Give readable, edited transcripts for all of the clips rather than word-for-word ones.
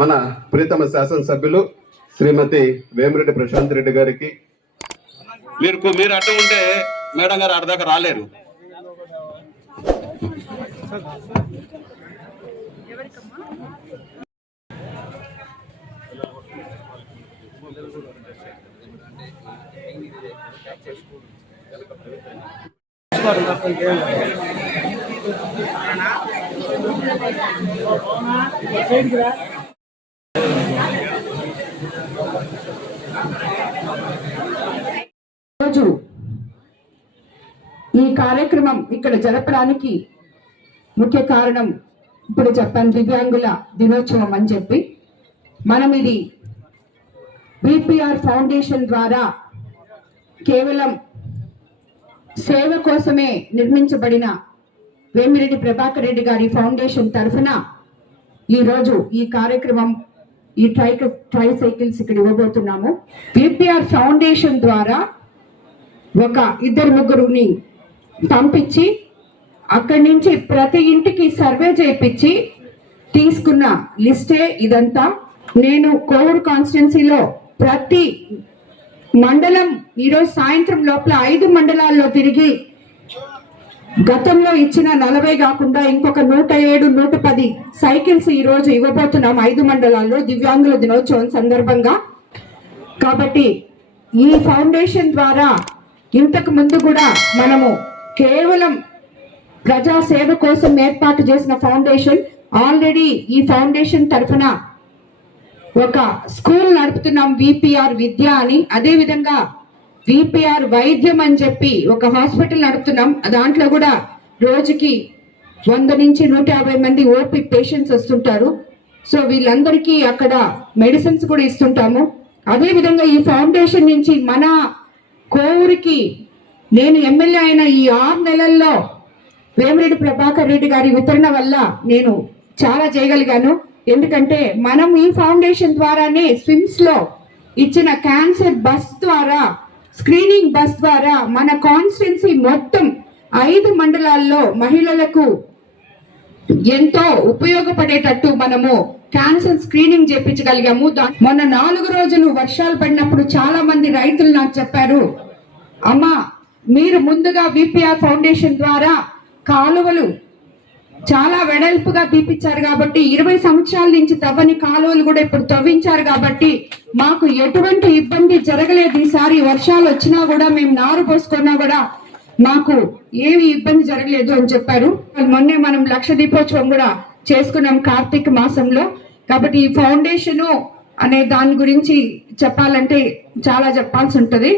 మన ప్రీతమ శాసనసభ్యులు శ్రీమతి వేమిరెడ్డి ప్రశాంత్ రెడ్డి గారికి, మీరు అడ్డు ఉంటే మేడం గారు అర్ధదాకా రాలేరు. రోజు ఈ కార్యక్రమం ఇక్కడ జరపడానికి ముఖ్య కారణం ఇప్పుడు చెప్పాను, దివ్యాంగుల దినోత్సవం అని చెప్పి. మనం ఇది విపిఆర్ ఫౌండేషన్ ద్వారా కేవలం సేవ కోసమే నిర్మించబడిన వేమిరెడ్డి ప్రభాకర్ రెడ్డి గారి ఫౌండేషన్ తరఫున ఈరోజు ఈ కార్యక్రమం, ఈ ట్రైసైకిల్స్ ఇక్కడ ఇవ్వబోతున్నాము. విపిఆర్ ఫౌండేషన్ ద్వారా ఒక 2-3 పంపించి అక్కడి నుంచి ప్రతి ఇంటికి సర్వే చేయించి తీసుకున్న లిస్టే ఇదంతా. నేను కోవూరు కాన్స్టిట్యున్సీలో ప్రతి మండలం ఈరోజు సాయంత్రం లోపల 5 మండలాల్లో తిరిగి గతంలో ఇచ్చిన 40 కాకుండా ఇంకొక 107, 110 సైకిల్స్ ఈ రోజు ఇవ్వబోతున్నాం 5 మండలాల్లో దివ్యాంగుల దినోత్సవం సందర్భంగా. కాబట్టి ఈ ఫౌండేషన్ ద్వారా ఇంతకు ముందు కూడా మనము కేవలం ప్రజా సేవ కోసం ఏర్పాటు చేసిన ఫౌండేషన్, ఆల్రెడీ ఈ ఫౌండేషన్ తరఫున ఒక స్కూల్ నడుపుతున్నాం, విపిఆర్ విద్య అని. అదే విధంగా విపిఆర్ వైద్యం అని చెప్పి ఒక హాస్పిటల్ నడుపుతున్నాం. దాంట్లో కూడా రోజుకి 100 నుంచి 150 మంది ఓపీ పేషెంట్స్ వస్తుంటారు. సో వీళ్ళందరికీ అక్కడ మెడిసిన్స్ కూడా ఇస్తుంటాము. అదే విధంగా ఈ ఫౌండేషన్ నుంచి మన కోవూరికి నేను ఎమ్మెల్యే అయిన ఈ 6 నెలల్లో వేమిరెడ్డి ప్రభాకర్ రెడ్డి గారి వితరణ వల్ల నేను చాలా చేయగలిగాను. ఎందుకంటే మనం ఈ ఫౌండేషన్ ద్వారానే స్విమ్స్ లో ఇచ్చిన క్యాన్సర్ బస్ ద్వారా, స్క్రీనింగ్ బస్ ద్వారా మన కాన్స్టిట్యున్సీ మొత్తం 5 మండలాల్లో మహిళలకు ఎంతో ఉపయోగపడేటట్టు మనము క్యాన్సర్ స్క్రీనింగ్ చేయించగలిగాము. మొన్న 4 రోజులు వర్షాలు పడినప్పుడు చాలా మంది రైతులు నాకు చెప్పారు, అమ్మా మీరు ముందుగా విపిఆర్ ఫౌండేషన్ ద్వారా కాలువలు చాలా వెడల్పుగా తీపిచ్చారు కాబట్టి 20 సంవత్సరాల నుంచి తవ్వని కాలువలు కూడా ఇప్పుడు తవ్వించారు కాబట్టి మాకు ఎటువంటి ఇబ్బంది జరగలేదు. ఈసారి వర్షాలు వచ్చినా కూడా మేము నారు పోసుకున్నా కూడా మాకు ఏమి ఇబ్బంది జరగలేదు అని చెప్పారు. మొన్నే మనం లక్ష దీపోత్సవం కూడా చేసుకున్నాం కార్తీక మాసంలో. కాబట్టి ఈ ఫౌండేషన్ అనే దాని గురించి చెప్పాలంటే చాలా చెప్పాల్సి ఉంటుంది.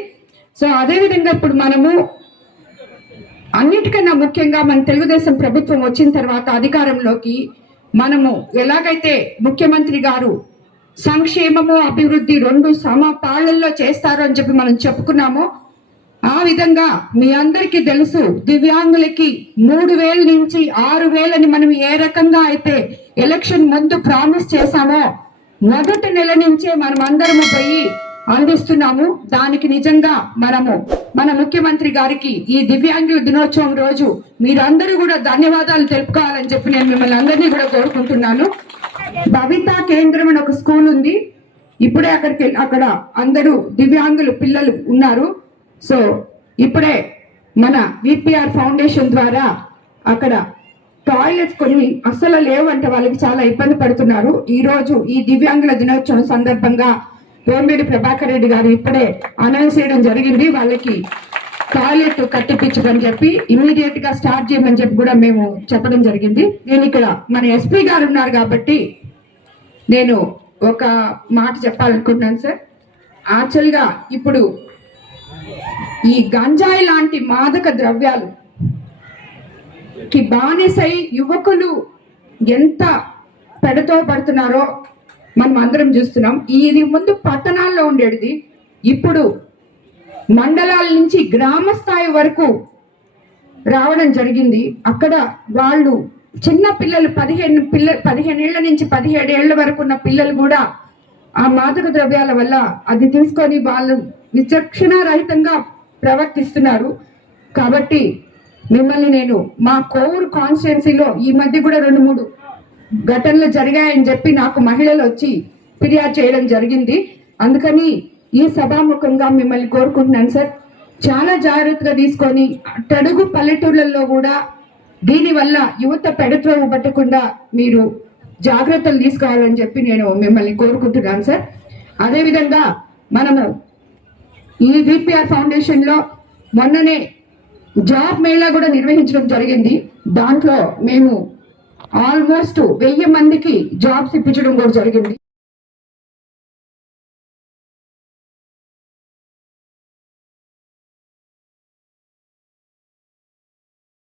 సో అదే విధంగా ఇప్పుడు మనము అన్నిటికన్నా ముఖ్యంగా మన తెలుగుదేశం ప్రభుత్వం వచ్చిన తర్వాత అధికారంలోకి మనము ఎలాగైతే ముఖ్యమంత్రి గారు సంక్షేమము అభివృద్ధి 2 సమపాళ్లలో చేస్తారు అని చెప్పి మనం చెప్పుకున్నామో, ఆ విధంగా మీ అందరికీ తెలుసు దివ్యాంగులకి 3,000 నుంచి 6,000 అని మనం ఏ రకంగా అయితే ఎలక్షన్ ముందు ప్రామిస్ చేశామో మొదటి నెల నుంచే మనం అందరము పోయి అందిస్తున్నాము. దానికి నిజంగా మనము మన ముఖ్యమంత్రి గారికి ఈ దివ్యాంగుల దినోత్సవం రోజు మీరందరూ కూడా ధన్యవాదాలు తెలుపుకోవాలని చెప్పి నేను మిమ్మల్ని అందరినీ కూడా కోరుకుంటున్నాను. భవిత కేంద్రం అని ఒక స్కూల్ ఉంది. ఇప్పుడే అక్కడ అందరూ దివ్యాంగులు పిల్లలు ఉన్నారు. సో ఇప్పుడే మన విపిఆర్ ఫౌండేషన్ ద్వారా అక్కడ టాయిలెట్స్ కొన్ని అస్సలు లేవంటే వాళ్ళకి చాలా ఇబ్బంది పడుతున్నారు. ఈ రోజు ఈ దివ్యాంగుల దినోత్సవం సందర్భంగా వేమిరెడ్డి ప్రభాకర్ రెడ్డి గారు ఇప్పుడే అనౌన్స్ చేయడం జరిగింది. వాళ్ళకి టాయిలెట్ కట్టిపించమని చెప్పి ఇమీడియట్ గా స్టార్ట్ చేయమని చెప్పి కూడా మేము చెప్పడం జరిగింది. నేను ఇక్కడ మన ఎస్పీ గారు ఉన్నారు కాబట్టి నేను ఒక మాట చెప్పాలనుకుంటున్నాను సార్. యాక్చువల్ గా ఇప్పుడు ఈ గంజాయి లాంటి మాదక ద్రవ్యాలు కి బానిసై యువకులు ఎంత పెడతో పడుతున్నారో మనం అందరం చూస్తున్నాం. ఇది ముందు పట్టణాల్లో ఉండేది, ఇప్పుడు మండలాల నుంచి గ్రామ స్థాయి వరకు రావడం జరిగింది. అక్కడ వాళ్ళు చిన్న పిల్లలు 15 ఏళ్ల నుంచి 17 ఏళ్ల వరకు ఉన్న పిల్లలు కూడా ఆ మాదక ద్రవ్యాల వల్ల అది తీసుకొని వాళ్ళు విచక్షణారహితంగా ప్రవర్తిస్తున్నారు. కాబట్టి మిమ్మల్ని నేను మా కోవూరు కాన్స్టిట్యున్సీలో ఈ మధ్య కూడా 2-3 ఘటనలు జరిగాయని చెప్పి నాకు మహిళలు వచ్చి ఫిర్యాదు చేయడం జరిగింది. అందుకని ఈ సభాముఖంగా మిమ్మల్ని కోరుకుంటున్నాను సార్, చాలా జాగ్రత్తగా తీసుకొని అట్టడుగు పల్లెటూళ్ళల్లో కూడా దీనివల్ల యువత పెడత్రోవ పట్టకుండా మీరు జాగ్రత్తలు తీసుకోవాలని చెప్పి నేను మిమ్మల్ని కోరుకుంటున్నాను సార్. అదేవిధంగా మనము ఈ విపిఆర్ ఫౌండేషన్ లో మొన్ననే జాబ్ మేళా కూడా నిర్వహించడం జరిగింది. దాంట్లో మేము ఆల్మోస్ట్ 1000 మందికి జాబ్స్ ఇప్పించడం కూడా జరిగింది.